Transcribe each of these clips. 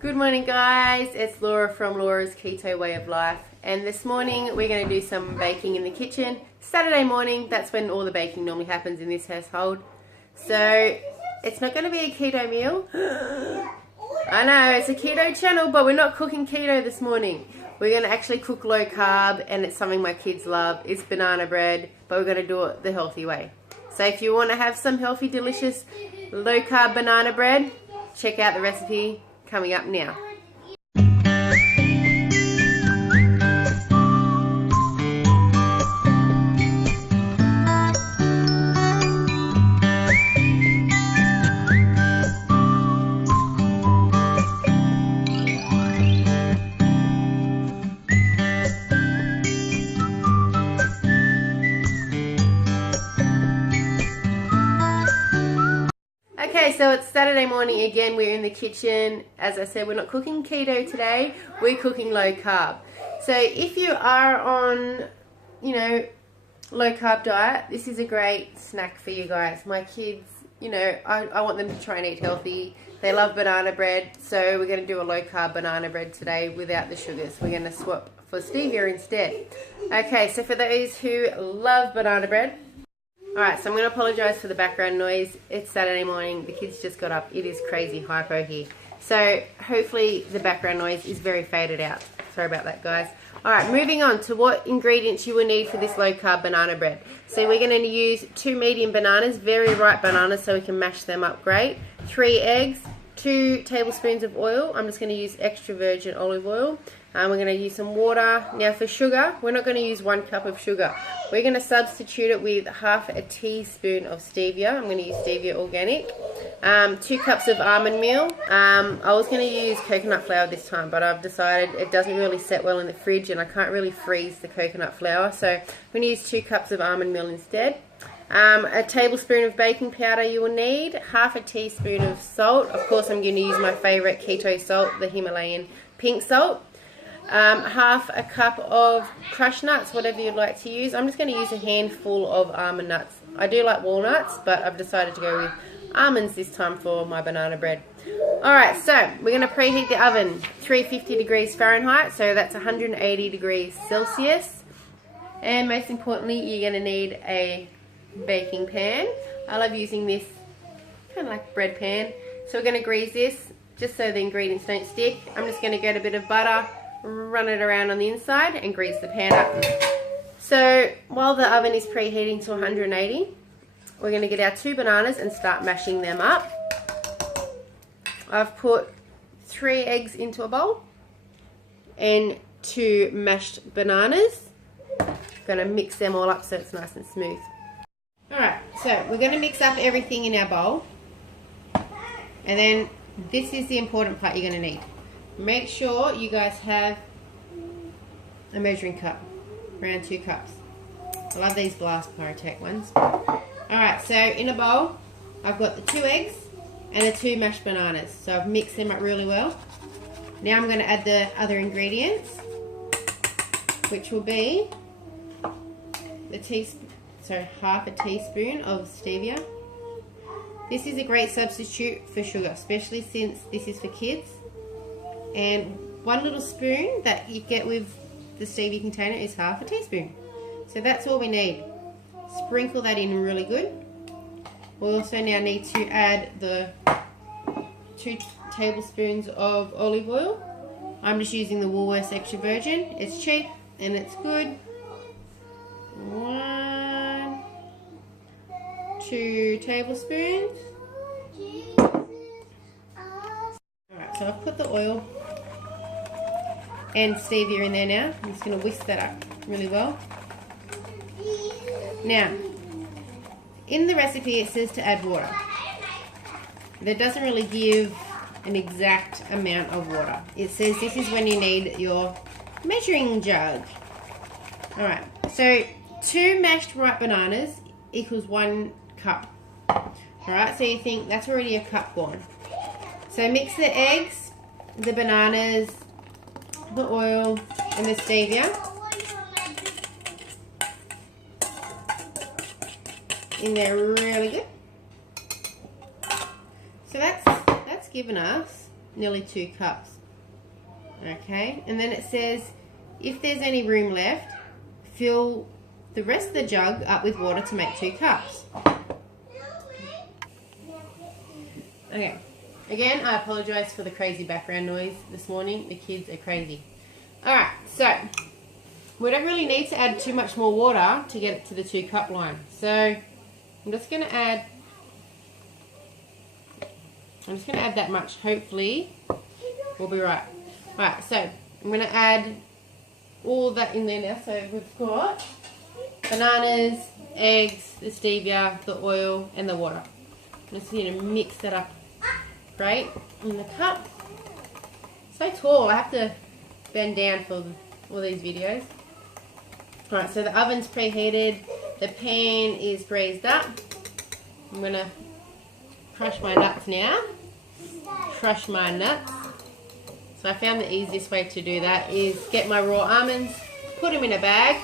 Good morning guys, it's Laura from Laura's Keto Way of Life, and this morning we're going to do some baking in the kitchen. Saturday morning, that's when all the baking normally happens in this household. So it's not going to be a keto meal. I know, it's a keto channel, but we're not cooking keto this morning. We're going to actually cook low carb, and it's something my kids love. It's banana bread, but we're going to do it the healthy way. So if you want to have some healthy, delicious low carb banana bread, check out the recipe coming up now. Okay, so it's Saturday morning again. We're in the kitchen. As I said, we're not cooking keto today. We're cooking low carb. So if you are on, low carb diet, this is a great snack for you guys. My kids, I want them to try and eat healthy. They love banana bread, so we're going to do a low carb banana bread today without the sugars. We're going to swap for stevia instead. Okay, so for those who love banana bread, alright, so I'm going to apologise for the background noise. It's Saturday morning. The kids just got up. It is crazy hypo here. So hopefully the background noise is very faded out. Sorry about that, guys. Alright, moving on to what ingredients you will need for this low carb banana bread. So we're going to use 2 medium bananas, very ripe bananas, so we can mash them up great. 3 eggs, 2 tablespoons of oil. I'm just going to use extra virgin olive oil. We're going to use some water. Now for sugar, we're not going to use 1 cup of sugar. We're going to substitute it with half a teaspoon of stevia. I'm going to use stevia organic. 2 cups of almond meal. I was going to use coconut flour this time, but I've decided it doesn't really set well in the fridge and I can't really freeze the coconut flour. So I'm going to use 2 cups of almond meal instead. A tablespoon of baking powder you will need. Half a teaspoon of salt. Of course, I'm going to use my favourite keto salt, the Himalayan pink salt. Half a cup of crushed nuts, whatever you'd like to use. I'm just going to use a handful of almond nuts. I do like walnuts, but I've decided to go with almonds this time for my banana bread. Alright, so we're going to preheat the oven 350 degrees Fahrenheit, so that's 180 degrees Celsius. And most importantly, you're going to need a baking pan. I love using this kind of like bread pan. So we're going to grease this just so the ingredients don't stick. I'm just going to get a bit of butter, run it around on the inside and grease the pan up. So while the oven is preheating to 180, we're going to get our 2 bananas and start mashing them up. I've put 3 eggs into a bowl and 2 mashed bananas. Going to mix them all up so it's nice and smooth. Alright, so we're going to mix up everything in our bowl, and then this is the important part you're going to need. Make sure you guys have a measuring cup, around 2 cups. I love these Blast Pyrotech ones. Alright, so in a bowl, I've got the 2 eggs and the 2 mashed bananas. So I've mixed them up really well. Now I'm going to add the other ingredients, which will be half a teaspoon of stevia. This is a great substitute for sugar, especially since this is for kids. And 1 little spoon that you get with the stevia container is half a teaspoon. So that's all we need. Sprinkle that in really good. We'll also now need to add the 2 tablespoons of olive oil. I'm just using the Woolworths extra virgin. It's cheap and it's good. 1, 2 tablespoons. Alright, so I've put the oil and stevia in there now. I'm just going to whisk that up really well. Now, in the recipe it says to add water. It doesn't really give an exact amount of water. It says this is when you need your measuring jug. Alright, so 2 mashed ripe bananas equals 1 cup. Alright, so you think that's already a cup gone. So mix the eggs, the bananas, the oil and the stevia in there really good. So that's given us nearly 2 cups. Okay, and then it says if there's any room left, fill the rest of the jug up with water to make 2 cups. Okay, again, I apologize for the crazy background noise this morning. The kids are crazy. Alright, so we don't really need to add too much more water to get it to the 2 cup line. So I'm just going to add that much. Hopefully we'll be right. Alright, so I'm going to add all that in there now. So we've got bananas, eggs, the stevia, the oil and the water. I'm just going to mix that up great in the cup. So tall, I have to bend down for all these videos. Alright, so the oven's preheated, the pan is braised up. I'm going to crush my nuts now. Crush my nuts. So I found the easiest way to do that is get my raw almonds, put them in a bag,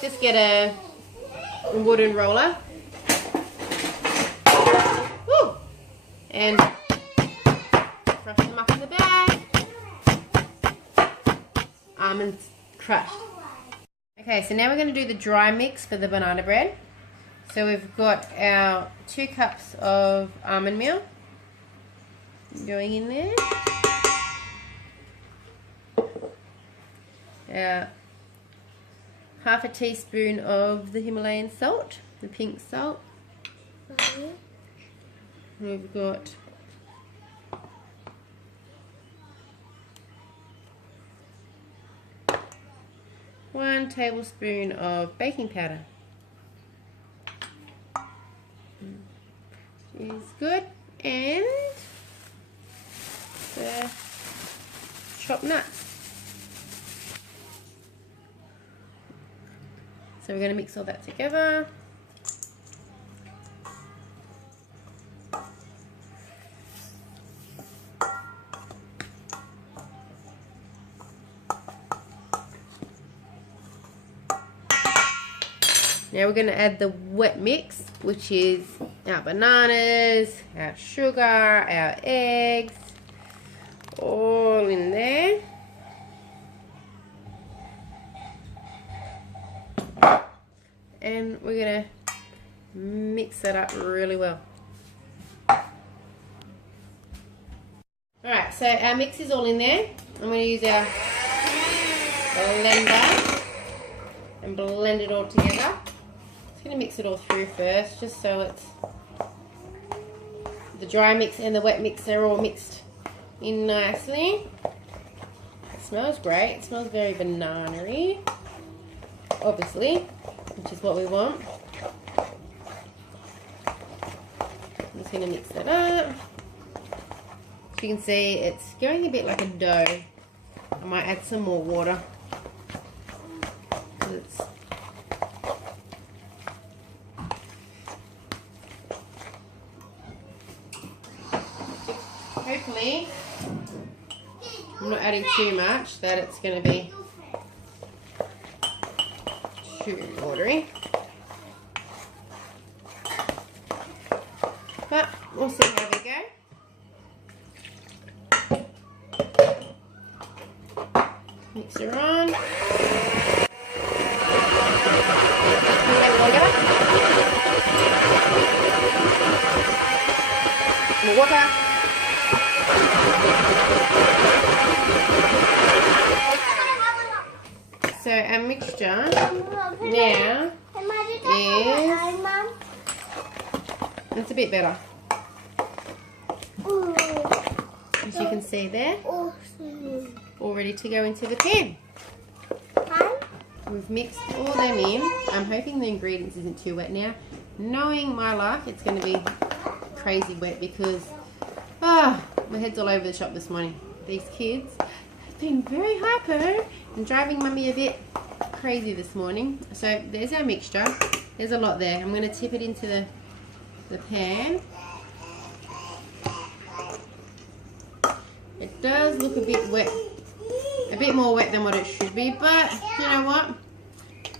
just get a wooden roller, woo, and crush them up in the bag. Almonds crushed. Okay, so now we're going to do the dry mix for the banana bread. So we've got our 2 cups of almond meal going in there. Half a teaspoon of the Himalayan salt, the pink salt. We've got one tablespoon of baking powder. Is good, and the chopped nuts. So we're going to mix all that together. Now we're going to add the wet mix, which is our bananas, our sugar, our eggs, all in there. And we're going to mix that up really well. Alright, so our mix is all in there. I'm going to use our blender and blend it all together. Just going to mix it all through first, just so it's the dry mix and the wet mix are all mixed in nicely. It smells great. It smells very banana-y, obviously, which is what we want. I'm just going to mix that up. As you can see, it's going a bit like a dough. I might add some more water. It's hopefully, I'm not adding too much that it's going to be too watery. But we'll see how we go. Mixer on. More water. So our mixture now is, it's a bit better. As you can see there, all ready to go into the pan. We've mixed all them in. I'm hoping the ingredients isn't too wet now. Knowing my luck, it's going to be crazy wet because my head's all over the shop this morning. These kids have been very hyper and driving mummy a bit crazy this morning. So there's our mixture. There's a lot there. I'm going to tip it into the pan. It does look a bit wet. A bit more wet than what it should be, but you know what?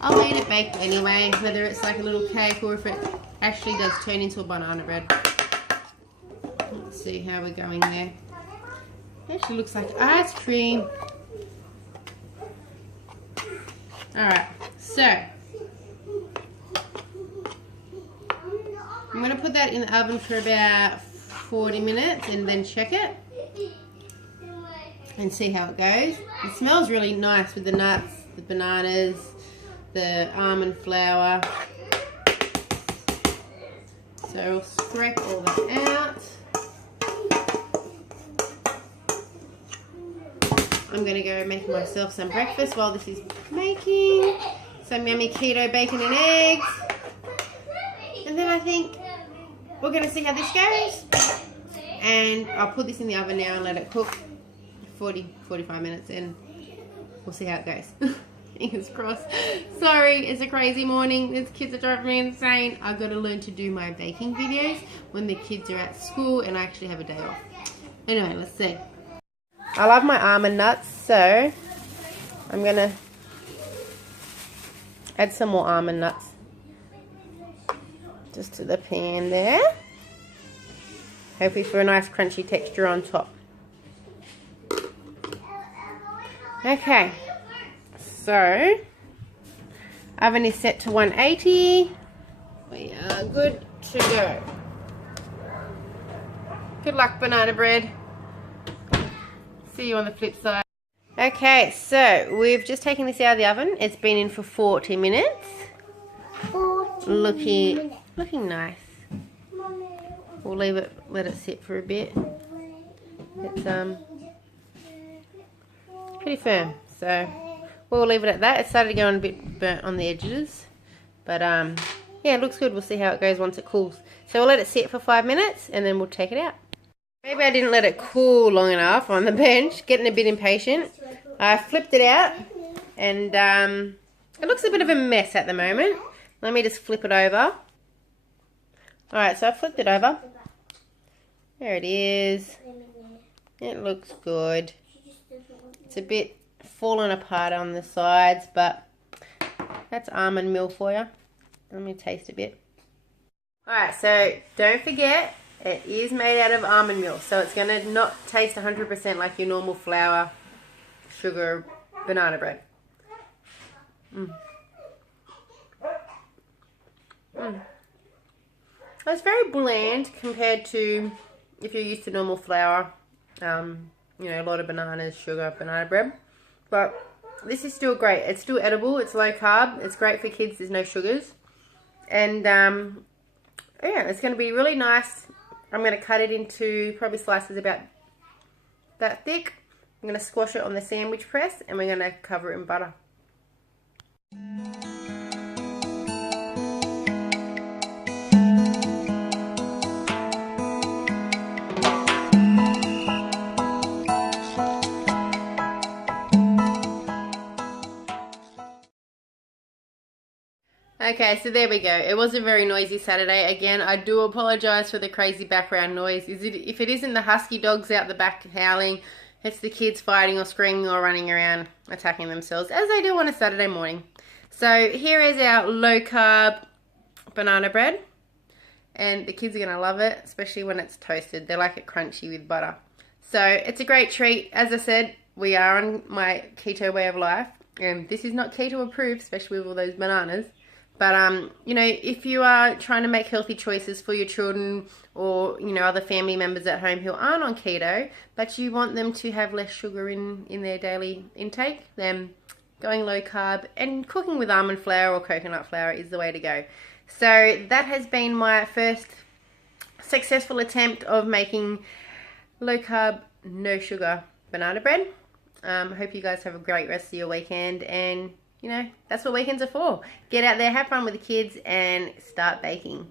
I'll eat it baked anyway, whether it's like a little cake or if it actually does turn into a banana bread. Let's see how we're going there. Actually looks like ice cream. Alright, so I'm going to put that in the oven for about 40 minutes and then check it and see how it goes. It smells really nice with the nuts, the bananas, the almond flour. So I'll scrape all that out. I'm going to go make myself some breakfast while this is making. Some yummy keto bacon and eggs. And then I think we're going to see how this goes. And I'll put this in the oven now and let it cook 40-45 minutes and we'll see how it goes. Fingers crossed. Sorry, it's a crazy morning. These kids are driving me insane. I've got to learn to do my baking videos when the kids are at school and I actually have a day off. Anyway, let's see. I love my almond nuts, so I'm going to add some more almond nuts just to the pan there. Hopefully for a nice crunchy texture on top. Okay, so oven is set to 180. We are good to go. Good luck, banana bread. See you on the flip side. Okay, so we've just taken this out of the oven. It's been in for 40 minutes. 40 minutes. Looking nice. We'll leave it, let it sit for a bit. It's pretty firm, so we'll leave it at that. It started going a bit burnt on the edges, but yeah, it looks good. We'll see how it goes once it cools. So we'll let it sit for 5 minutes and then we'll take it out. Maybe I didn't let it cool long enough on the bench, getting a bit impatient. I flipped it out and it looks a bit of a mess at the moment. Let me just flip it over. Alright, so I flipped it over. There it is. It looks good. It's a bit fallen apart on the sides, but that's almond meal for you. Let me taste a bit. Alright, so don't forget, it is made out of almond meal, so it's going to not taste 100% like your normal flour, sugar, banana bread. It's very bland compared to if you're used to normal flour, you know, a lot of bananas, sugar, banana bread. But this is still great. It's still edible. It's low carb. It's great for kids. There's no sugars. And yeah, it's going to be really nice. I'm going to cut it into probably slices about that thick. I'm going to squash it on the sandwich press and we're going to cover it in butter. Okay, so there we go. It was a very noisy Saturday. Again, I do apologise for the crazy background noise. If it isn't the husky dogs out the back howling, it's the kids fighting or screaming or running around attacking themselves, as they do on a Saturday morning. So here is our low carb banana bread. And the kids are going to love it, especially when it's toasted. They like it crunchy with butter. So it's a great treat. As I said, we are on my keto way of life. And this is not keto approved, especially with all those bananas. But, you know, if you are trying to make healthy choices for your children or, you know, other family members at home who aren't on keto, but you want them to have less sugar in their daily intake, then going low carb and cooking with almond flour or coconut flour is the way to go. So that has been my first successful attempt of making low carb, no sugar banana bread. I hope you guys have a great rest of your weekend, and you know, that's what weekends are for. Get out there, have fun with the kids, and start baking.